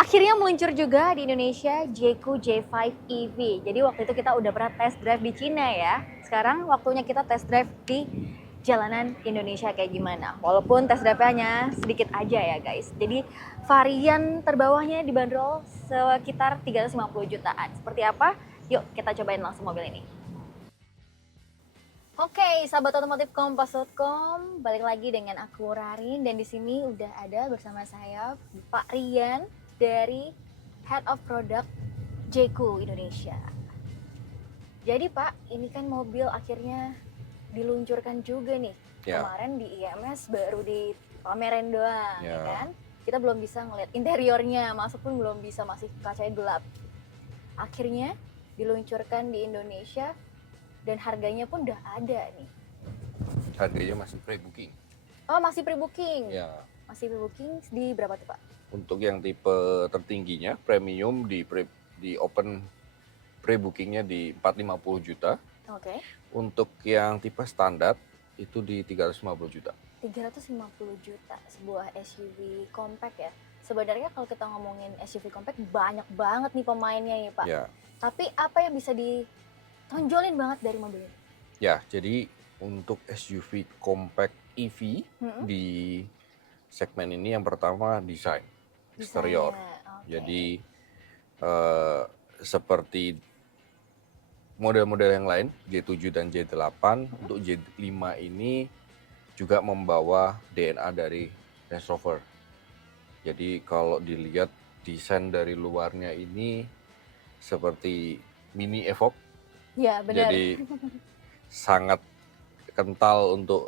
Akhirnya meluncur juga di Indonesia Jeku J5 EV. Jadi waktu itu kita udah pernah test drive di Cina ya. Sekarang waktunya kita test drive di jalanan Indonesia kayak gimana. Walaupun test drive-nya sedikit aja ya guys. Jadi varian terbawahnya dibanderol sekitar 350 jutaan. Seperti apa? Yuk kita cobain langsung mobil ini. Oke, sahabat otomotif kompas.com, balik lagi dengan aku Rarin dan di sini udah ada bersama saya Pak Rian dari Head of Product Jeku Indonesia. Jadi Pak, ini kan mobil akhirnya diluncurkan juga nih. Ya. Kemarin di IMS baru dipamerin doang, Ya. ya kan? Kita belum bisa ngeliat interiornya, masuk pun belum bisa, masih kacanya gelap. Akhirnya diluncurkan di Indonesia dan harganya pun udah ada nih. Harganya masih pre-booking. Oh, masih pre-booking? Ya. Masih pre-booking di berapa tuh Pak? Untuk yang tipe tertingginya, premium di open pre-bookingnya di 450 juta. Oke. Untuk yang tipe standar itu di 350 juta. 350 juta, sebuah SUV compact ya. Sebenarnya kalau kita ngomongin SUV compact banyak banget nih pemainnya ya Pak. Ya. Tapi apa yang bisa ditonjolin banget dari mobil ini? Ya, jadi untuk SUV compact EV di segmen ini yang pertama desain eksterior. Okay. Jadi seperti model-model yang lain J7 dan J8, untuk J5 ini juga membawa DNA dari Range Rover. Jadi kalau dilihat desain dari luarnya ini seperti mini Evoque. Ya, benar. Jadi sangat kental untuk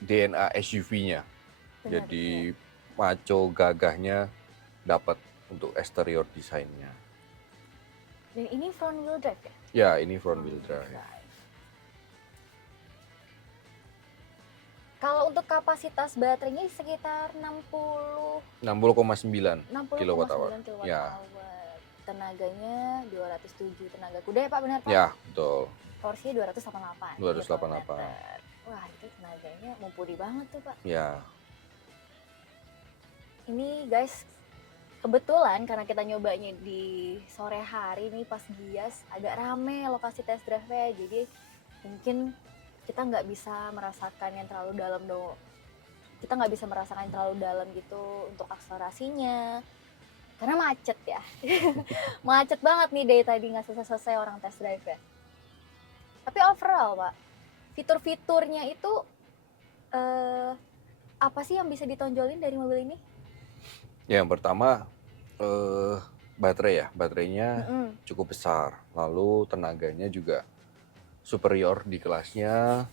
DNA SUV-nya. Jadi maco gagahnya dapat untuk eksterior desainnya. Dan ini front wheel drive ya? Ya, ini front wheel drive. Kalau untuk kapasitas baterainya sekitar 60,9 kWh. Ya. Tenaganya 207 tenaga kuda ya Pak, benar Pak? Ya, betul. Torsinya 288. 288. Wah, itu tenaganya mumpuni banget tuh Pak. Ya. Ini guys, kebetulan karena kita nyobanya di sore hari nih pas gias, agak rame lokasi test drive-nya, jadi mungkin kita nggak bisa merasakan yang terlalu dalam Kita nggak bisa merasakan yang terlalu dalam gitu untuk akselerasinya, karena macet ya. Macet banget nih dari tadi, nggak selesai orang test drive ya. Tapi overall Pak, fitur-fiturnya itu apa sih yang bisa ditonjolin dari mobil ini? Ya, yang pertama baterainya cukup besar, lalu tenaganya juga superior di kelasnya.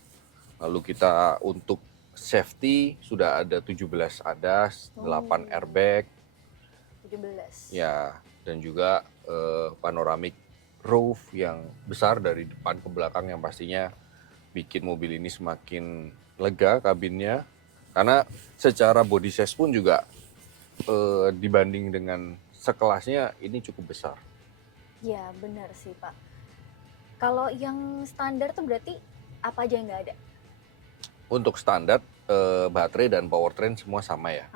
Lalu kita untuk safety sudah ada 17 ADAS, 8 airbag. 17. Ya, dan juga panoramic roof yang besar dari depan ke belakang yang pastinya bikin mobil ini semakin lega kabinnya. Karena secara body size pun juga dibanding dengan sekelasnya ini cukup besar. Ya, benar sih Pak. Kalau yang standar tuh berarti apa aja yang nggak ada? Untuk standar baterai dan powertrain semua sama ya.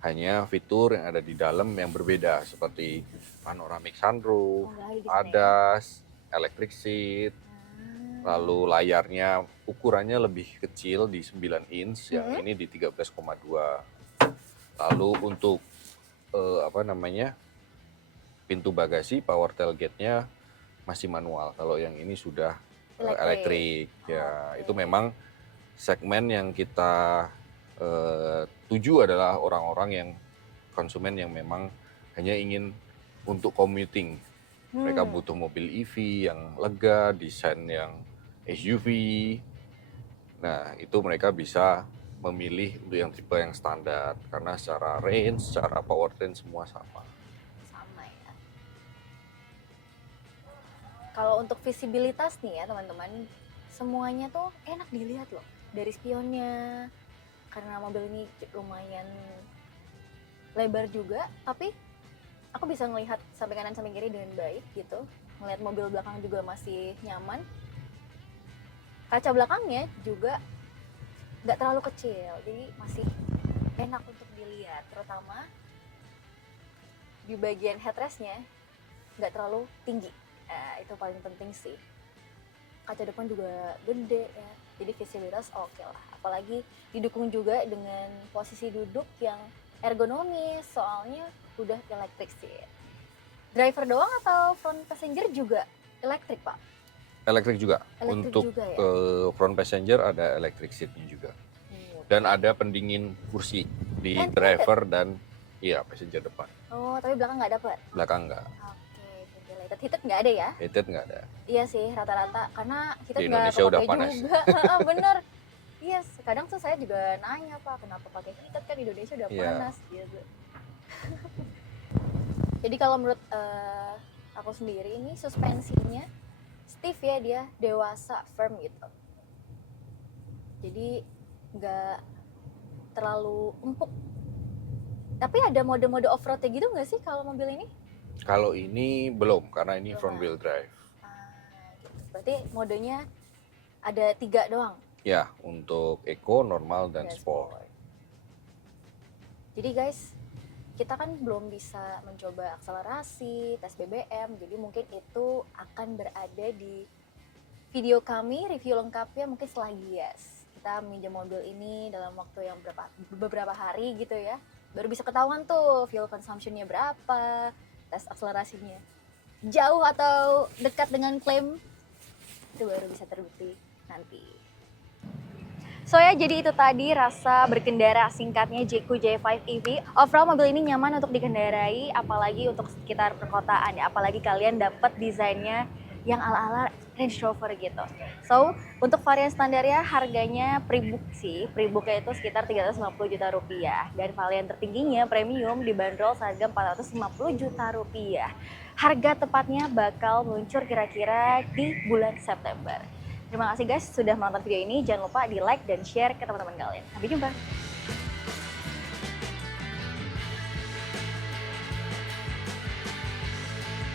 Hanya fitur yang ada di dalam yang berbeda seperti panoramic sunroof, ADAS, electric seat, lalu layarnya ukurannya lebih kecil di 9 inch, yang ini di 13,2. Lalu untuk pintu bagasi power tailgate-nya masih manual. Kalau yang ini sudah elektrik. Ya, itu memang segmen yang kita tuju adalah orang-orang yang konsumen yang memang hanya ingin untuk commuting. Mereka butuh mobil EV yang lega, desain yang SUV. Nah, itu mereka bisa memilih untuk yang tipe yang standar karena secara range, secara powertrain semua sama. Ya. Kalau untuk visibilitas nih ya teman-teman, semuanya tuh enak dilihat loh. Dari spionnya, karena mobil ini lumayan lebar juga, tapi aku bisa ngelihat sampai kanan sampai kiri dengan baik gitu. Ngelihat mobil belakang juga masih nyaman. Kaca belakangnya juga nggak terlalu kecil, jadi masih enak untuk dilihat. ya, terutama di bagian headrestnya nggak terlalu tinggi. Itu paling penting sih. Kaca depan juga gede ya, jadi visibilitas oke lah. Apalagi didukung juga dengan posisi duduk yang ergonomis, soalnya udah elektrik sih. Driver doang atau front passenger juga elektrik, Pak? Elektrik juga. Elektrik Untuk juga ya? front passenger ada electric seatnya juga. Dan ada pendingin kursi di Ventilated? driver dan iya passenger depan. Oh, tapi belakang nggak dapet? Belakang nggak. Oke, ventilated. Heated nggak ada ya? Heated nggak ada. Iya sih, rata-rata. Karena heated Di nggak Indonesia udah kepake panas. juga. Bener. Iya, kadang tuh saya juga nanya, Pak, kenapa pakai heated, kan di Indonesia udah Iya. panas gitu. Jadi kalau menurut aku sendiri ini suspensinya stiff ya, dia dewasa, firm gitu. Jadi nggak terlalu empuk. Tapi ada mode-mode off-roadnya gitu nggak sih kalau mobil ini? Kalau ini belum, karena ini Belum front ya? wheel drive. Gitu. Berarti modenya ada 3 doang. Ya, untuk eco, normal, dan Dan sport. Jadi guys, kita kan belum bisa mencoba akselerasi, tes BBM, jadi mungkin itu akan berada di video kami, review lengkapnya mungkin setelah Gias. Kita minjem mobil ini dalam waktu yang beberapa hari gitu ya, baru bisa ketahuan tuh fuel consumption-nya berapa, tes akselerasinya jauh atau dekat dengan klaim, itu baru bisa terbukti nanti. So ya, jadi itu tadi rasa berkendara singkatnya Jayco J5 EV. Overall mobil ini nyaman untuk dikendarai, apalagi untuk sekitar perkotaan ya. Apalagi kalian dapat desainnya yang ala-ala Range Rover gitu. So, untuk varian standarnya harganya pre-book sih. Pre-booknya itu sekitar 350 juta rupiah. Dan varian tertingginya premium dibanderol seharga 450 juta rupiah. Harga tepatnya bakal meluncur kira-kira di bulan September. Terima kasih guys sudah menonton video ini. Jangan lupa di like dan share ke teman-teman kalian. Sampai jumpa.